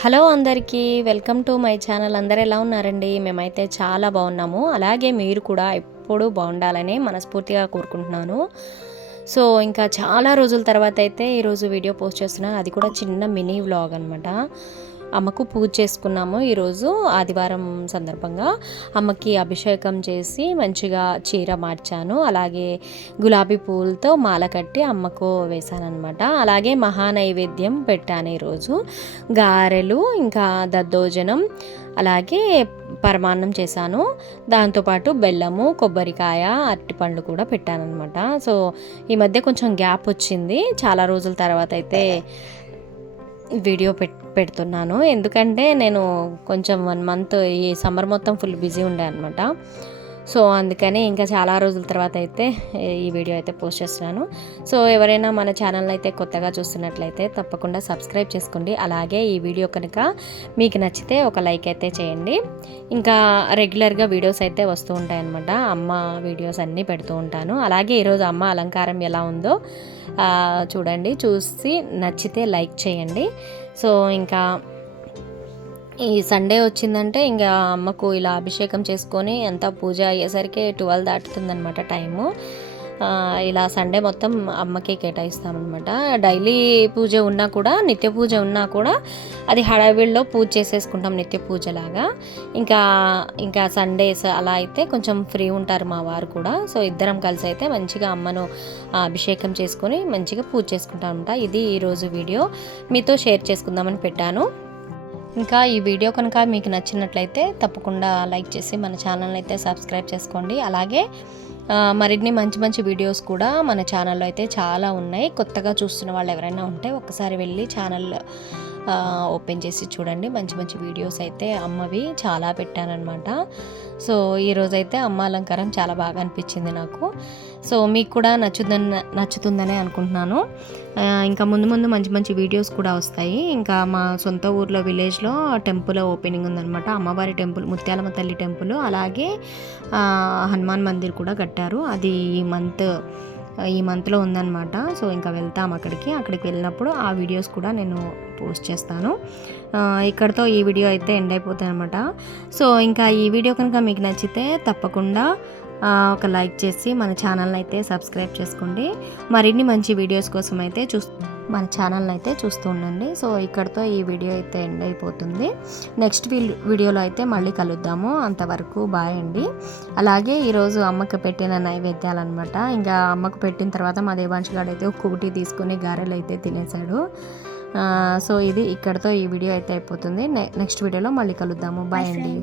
Hello అందరికీ welcome to my channel. అందరూ ఎలా ఉన్నారండి? మేమైతే చాలా బాగున్నాము. అలాగే మీరు కూడా ఎప్పుడూ బాగుండాలని మనస్ఫూర్తిగా కోరుకుంటున్నాను. సో ఇంకా చాలా రోజుల తర్వాత అయితే ఈరోజు వీడియో పోస్ట్ చేస్తున్నాను. అది కూడా చిన్న మినీ వ్లాగ్ అనమాట. అమ్మకు పూజ చేసుకున్నాము ఈరోజు ఆదివారం సందర్భంగా. అమ్మకి అభిషేకం చేసి మంచిగా చీర మార్చాను. అలాగే గులాబీ పూలతో మాల కట్టి అమ్మకు వేశానన్నమాట. అలాగే మహానైవేద్యం పెట్టాను ఈరోజు. గారెలు, ఇంకా దద్దోజనం, అలాగే పరమాన్నం చేశాను. దాంతోపాటు బెల్లము, కొబ్బరికాయ, అరటిపండ్లు కూడా పెట్టానన్నమాట. సో ఈ మధ్య కొంచెం గ్యాప్ వచ్చింది. చాలా రోజుల తర్వాత అయితే వీడియో పెడుతున్నాను. ఎందుకంటే నేను కొంచెం 1 మంత్ ఈ సమ్మర్ మొత్తం ఫుల్ బిజీ ఉండే అనమాట. సో అందుకని ఇంకా చాలా రోజుల తర్వాత అయితే ఈ వీడియో అయితే పోస్ట్ చేస్తున్నాను. సో ఎవరైనా మన ఛానల్ అయితే కొత్తగా చూస్తున్నట్లయితే తప్పకుండా సబ్స్క్రైబ్ చేసుకోండి. అలాగే ఈ వీడియో కనుక మీకు నచ్చితే ఒక లైక్ అయితే చేయండి. ఇంకా రెగ్యులర్గా వీడియోస్ అయితే వస్తూ ఉంటాయన్నమాట. అమ్మ వీడియోస్ అన్నీ పెడుతూ ఉంటాను. అలాగే ఈరోజు అమ్మ అలంకారం ఎలా ఉందో చూడండి. చూసి నచ్చితే లైక్ చేయండి. సో ఇంకా ఈ సండే వచ్చిందంటే ఇంకా అమ్మకు ఇలా అభిషేకం చేసుకొని ఎంత పూజ అయ్యేసరికి 12 దాటుతుందనమాట టైము. ఇలా సండే మొత్తం అమ్మకి కేటాయిస్తామన్నమాట. డైలీ పూజ ఉన్నా కూడా, నిత్య పూజ ఉన్నా కూడా అది హడావిడిలో పూజ చేసేసుకుంటాం నిత్య పూజలాగా. ఇంకా సండేస్ అలా అయితే కొంచెం ఫ్రీ ఉంటారు మా వారు కూడా. సో ఇద్దరం కలిసి అయితే మంచిగా అమ్మను అభిషేకం చేసుకొని మంచిగా పూజ చేసుకుంటాం అనమాట. ఇది ఈరోజు వీడియో మీతో షేర్ చేసుకుందామని పెట్టాను. ఇంకా ఈ వీడియో కనుక మీకు నచ్చినట్లయితే తప్పకుండా లైక్ చేసి మన ఛానల్ని అయితే సబ్స్క్రైబ్ చేసుకోండి. అలాగే మరిన్ని మంచి మంచి వీడియోస్ కూడా మన ఛానల్లో అయితే చాలా ఉన్నాయి. కొత్తగా చూస్తున్న వాళ్ళు ఎవరైనా ఉంటే ఒక్కసారి వెళ్ళి ఛానల్ ఓపెన్ చేసి చూడండి. మంచి మంచి వీడియోస్ అయితే అమ్మవి చాలా పెట్టానన్నమాట. సో ఈరోజైతే అమ్మ అలంకారం చాలా బాగా అనిపించింది నాకు. సో మీకు కూడా నచ్చుతుందనే అనుకుంటున్నాను. ఇంకా ముందు ముందు మంచి మంచి వీడియోస్ కూడా వస్తాయి. ఇంకా మా సొంత ఊర్లో విలేజ్లో టెంపుల్ ఓపెనింగ్ ఉందన్నమాట. అమ్మవారి టెంపుల్, ముత్యాలమ్మ తల్లి టెంపుల్, అలాగే హనుమాన్ మందిర్ కూడా కట్టారు. అది ఈ మంత్లో ఉందన్నమాట. సో ఇంకా వెళ్తాం అక్కడికి వెళ్ళినప్పుడు ఆ వీడియోస్ కూడా నేను పోస్ట్ చేస్తాను. ఇక్కడితో ఈ వీడియో అయితే ఎండ్ అయిపోతుంది అనమాట. సో ఇంకా ఈ వీడియో కనుక మీకు నచ్చితే తప్పకుండా ఒక లైక్ చేసి మన ఛానల్ని అయితే సబ్స్క్రైబ్ చేసుకోండి. మరిన్ని మంచి వీడియోస్ కోసం అయితే మన ఛానల్ని అయితే చూస్తూ ఉండండి. సో ఇక్కడితో ఈ వీడియో అయితే ఎండ్ అయిపోతుంది. నెక్స్ట్ వీడియోలో అయితే మళ్ళీ కలుద్దాము. అంతవరకు బాయ్ అండి. అలాగే ఈరోజు అమ్మకు పెట్టిన నైవేద్యాలు అనమాట. ఇంకా అమ్మకు పెట్టిన తర్వాత మా దేవాంశ్ గారు అయితే ఒక్కొక్కటి తీసుకొని గారెలు అయితే తినేసాడు. సో ఇది ఇక్కడితో ఈ వీడియో అయితే అయిపోతుంది. నెక్స్ట్ వీడియోలో మళ్ళీ కలుద్దాము. బాయ్ అండి.